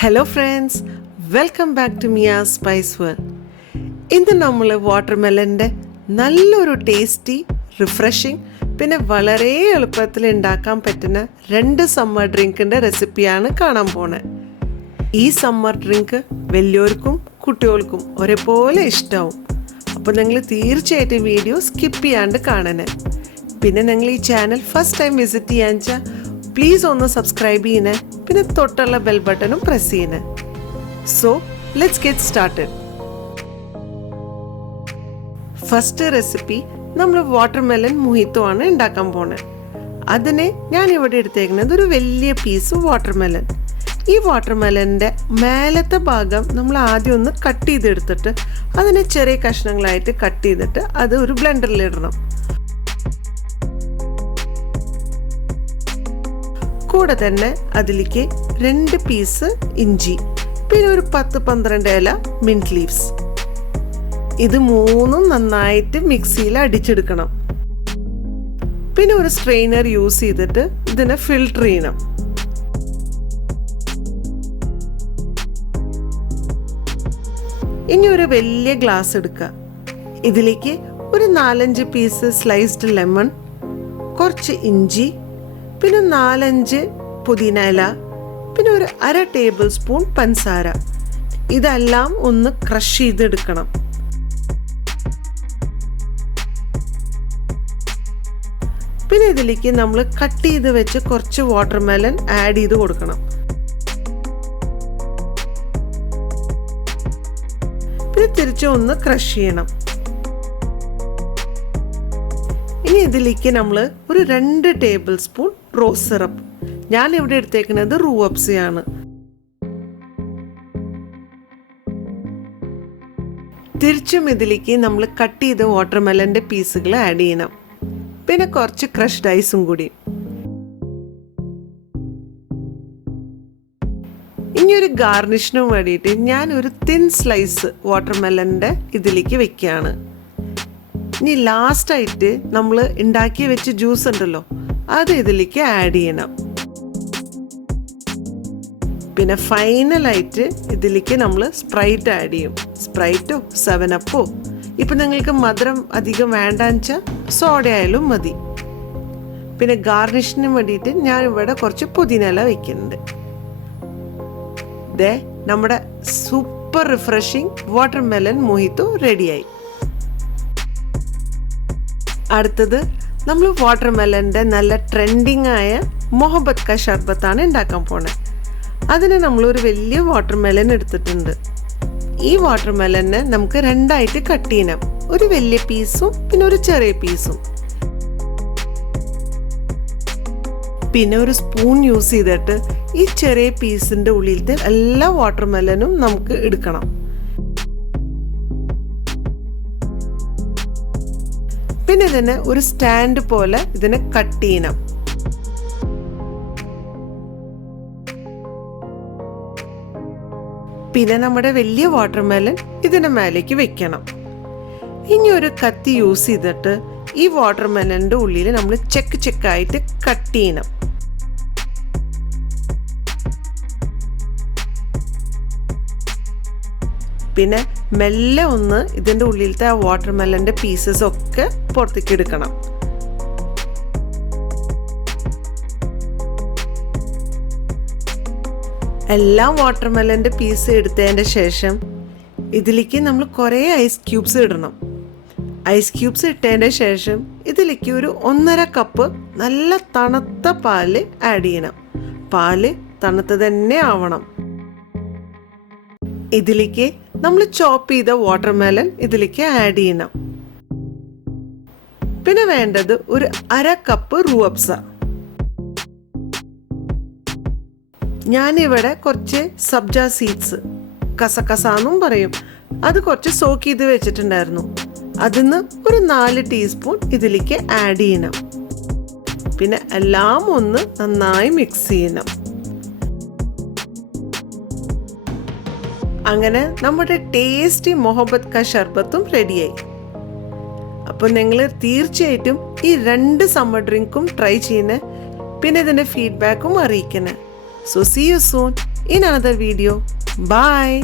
Hello friends, welcome back to Mia's Spice World. ഇന്ന് നമ്മൾ വാട്ടർമെലൻ്റെ നല്ലൊരു ടേസ്റ്റി റിഫ്രഷിങ് പിന്നെ വളരെ എളുപ്പത്തിൽ ഉണ്ടാക്കാൻ പറ്റുന്ന 2 സമ്മർ ഡ്രിങ്കിൻ്റെ റെസിപ്പിയാണ് കാണാൻ പോണത്. ഈ സമ്മർ ഡ്രിങ്ക് വലിയവർക്കും കുട്ടികൾക്കും ഒരേപോലെ ഇഷ്ടമാവും. അപ്പോൾ നിങ്ങൾ തീർച്ചയായിട്ടും വീഡിയോ സ്കിപ്പ് ചെയ്യാണ്ട് കാണണേ. പിന്നെ നിങ്ങൾ ഈ ചാനൽ ഫസ്റ്റ് ടൈം വിസിറ്റ് ചെയ്യാൻ വെച്ചാൽ പ്ലീസ് ഒന്ന് സബ്സ്ക്രൈബ് ചെയ്യണേ, പിന്നെ തൊട്ടുള്ള ബെൽ ബട്ടണും പ്രസ് ചെയ്യണേ. So let's get started. First recipe നമ്മൾ വാട്ടർമെലൻ മൊഹിത്തോ ആണ് ഉണ്ടാക്കാൻ പോണത്. അതിന് ഞാൻ ഇവിടെ എടുത്തേക്കുന്നത് ഒരു വലിയ പീസ് വാട്ടർമെലൻ. ഈ വാട്ടർമെലൻ്റെ മേലത്തെ ഭാഗം നമ്മൾ ആദ്യം ഒന്ന് കട്ട് ചെയ്തെടുത്തിട്ട് അതിനെ ചെറിയ കഷ്ണങ്ങളായിട്ട് കട്ട് ചെയ്തിട്ട് അത് ഒരു ബ്ലെൻഡറിൽ ഇടണം. കൂടെ തന്നെ അതിലേക്ക് 2 പീസ് ഇഞ്ചി, പിന്നെ ഒരു 10-12 ഇല മിൻറ്റ് ലീവ്സ്. ഇത് മൂന്നും നന്നായിട്ട് മിക്സിയിൽ അടിച്ചെടുക്കണം. പിന്നെ ഒരു സ്ട്രെയിനർ യൂസ് ചെയ്തിട്ട് ഇതിനെ ഫിൽട്ടർ ചെയ്യണം. ഇനി ഒരു വലിയ ഗ്ലാസ് എടുക്കുക. ഇതിലേക്ക് ഒരു 4-5 പീസ് സ്ലൈസ്ഡ് ലെമൺ, കുറച്ച് ഇഞ്ചി, പിന്നെ 4-5 പുതിന ഇല, പിന്നെ ഒരു 1/2 ടേബിൾ സ്പൂൺ പഞ്ചസാര. ഇതെല്ലാം ഒന്ന് ക്രഷ് ചെയ്തെടുക്കണം. പിന്നെ ഇതിലേക്ക് നമ്മൾ കട്ട് ചെയ്ത് വെച്ച് കുറച്ച് വാട്ടർമെലൻ ആഡ് ചെയ്ത് കൊടുക്കണം. പിന്നെ തിരിച്ച് ഒന്ന് ക്രഷ് ചെയ്യണം. ഇനി ഇതിലേക്ക് നമ്മൾ ഒരു 2 ടേബിൾ സ്പൂൺ റോസ് സിറപ്പ്, ഞാൻ ഇവിടെ എടുത്തേക്കുന്നത് റൂഅബ്സയാണ്. തിരിച്ചും ഇതിലേക്ക് നമ്മൾ കട്ട് ചെയ്ത വാട്ടർമെലൻ്റെ പീസുകൾ ആഡ് ചെയ്യണം. പിന്നെ കുറച്ച് ക്രഷ്ഡ് ഐസും കൂടി. ഇനി ഒരു ഗാർണിഷിന് വേണ്ടിയിട്ട് ഞാൻ ഒരു തിൻ സ്ലൈസ് വാട്ടർമെലൻ്റെ ഇതിലേക്ക് വെക്കുകയാണ്. ഇനി ലാസ്റ്റായിട്ട് നമ്മൾ ഉണ്ടാക്കി വെച്ച ജ്യൂസ് ഉണ്ടല്ലോ, അത് ഇതിലേക്ക് ആഡ് ചെയ്യണം. പിന്നെ ഫൈനലായിട്ട് ഇതിലേക്ക് നമ്മൾ സ്പ്രൈറ്റ് ആഡ് ചെയ്യും. സ്പ്രൈറ്റോ 7-അപ്പോ, ഇപ്പം നിങ്ങൾക്ക് മധുരം അധികം വേണ്ടാന്ന് വെച്ചാൽ സോഡ ആയാലും മതി. പിന്നെ ഗാർണിഷിന് വേണ്ടിയിട്ട് ഞാൻ ഇവിടെ കുറച്ച് പുതിന ഇല വയ്ക്കുന്നുണ്ട്. ദേ നമ്മുടെ സൂപ്പർ റിഫ്രഷിങ് വാട്ടർമെലൻ മൊഹിത്തോ റെഡിയായി. അടുത്തത് നമ്മൾ വാട്ടർമെലൻ്റെ നല്ല ട്രെൻഡിങ് ആയ മൊഹബത്ത് കാ ഷർബത്താണ് ഉണ്ടാക്കാൻ പോണത്. അതിന് നമ്മളൊരു വലിയ വാട്ടർമെലൻ എടുത്തിട്ടുണ്ട്. ഈ വാട്ടർമെലനെ നമുക്ക് 2ആയിട്ട് കട്ട് ചെയ്യണം. ഒരു വലിയ പീസും പിന്നെ ഒരു ചെറിയ പീസും. പിന്നെ ഒരു സ്പൂൺ യൂസ് ചെയ്തിട്ട് ഈ ചെറിയ പീസിൻ്റെ ഉള്ളിലത്തെ എല്ലാ വാട്ടർമെലനും നമുക്ക് എടുക്കണം. പിന്നെ ഇതിനെ ഒരു സ്റ്റാൻഡ് പോലെ ഇതിനെ കട്ട് ചെയ്യണം. പിന്നെ നമ്മുടെ വലിയ വാട്ടർമെലൻ ഇതിന്റെ മേലേക്ക് വെക്കണം. ഇനി ഒരു കത്തി യൂസ് ചെയ്തിട്ട് ഈ വാട്ടർമെലൻ്റെ ഉള്ളിൽ നമ്മൾ ചെക്കായിട്ട് കട്ട് ചെയ്യണം. പിന്നെ മെല്ലെ ഒന്ന് ഇതിൻ്റെ ഉള്ളിലത്തെ ആ വാട്ടർമെലൻ്റെ പീസസ് ഒക്കെ പുറത്തേക്ക് എടുക്കണം. എല്ലാ വാട്ടർമെലൻ്റെ പീസ് എടുത്തതിൻ്റെ ശേഷം ഇതിലേക്ക് നമ്മൾ കുറേ ഐസ് ക്യൂബ്സ് ഇടണം. ഐസ് ക്യൂബ്സ് ഇട്ടതിൻ്റെ ശേഷം ഇതിലേക്ക് ഒരു 1.5 കപ്പ് നല്ല തണുത്ത പാല് ആഡ് ചെയ്യണം. പാല് തണുത്ത് തന്നെ ആവണം. ഇതിലേക്ക് നമ്മൾ ചോപ്പ് ചെയ്ത വാട്ടർമെലൻ ഇതിലേക്ക് ആഡ് ചെയ്യണം. പിന്നെ വേണ്ടത് ഒരു 1/2 കപ്പ് റൂഅബ്സ. ഞാനിവിടെ കുറച്ച് സബ്ജ സീഡ്സ്, കസകസാന്നും പറയും, അത് കുറച്ച് സോക്ക് ചെയ്ത് വെച്ചിട്ടുണ്ടായിരുന്നു. അതിന്ന് ഒരു 4 ടീസ്പൂൺ ഇതിലേക്ക് ആഡ് ചെയ്യണം. പിന്നെ എല്ലാം ഒന്ന് നന്നായി മിക്സ് ചെയ്യണം. അങ്ങനെ നമ്മുടെ ടേസ്റ്റി മൊഹബത്ത് കാ ഷർബത്തും റെഡിയായി. അപ്പോൾ നിങ്ങൾ തീർച്ചയായിട്ടും ഈ 2 സമ്മർ ഡ്രിങ്കും ട്രൈ ചെയ്യണേ. പിന്നെ ഇതിൻ്റെ ഫീഡ്ബാക്കും അറിയിക്കണേ. So see you soon in another video. Bye.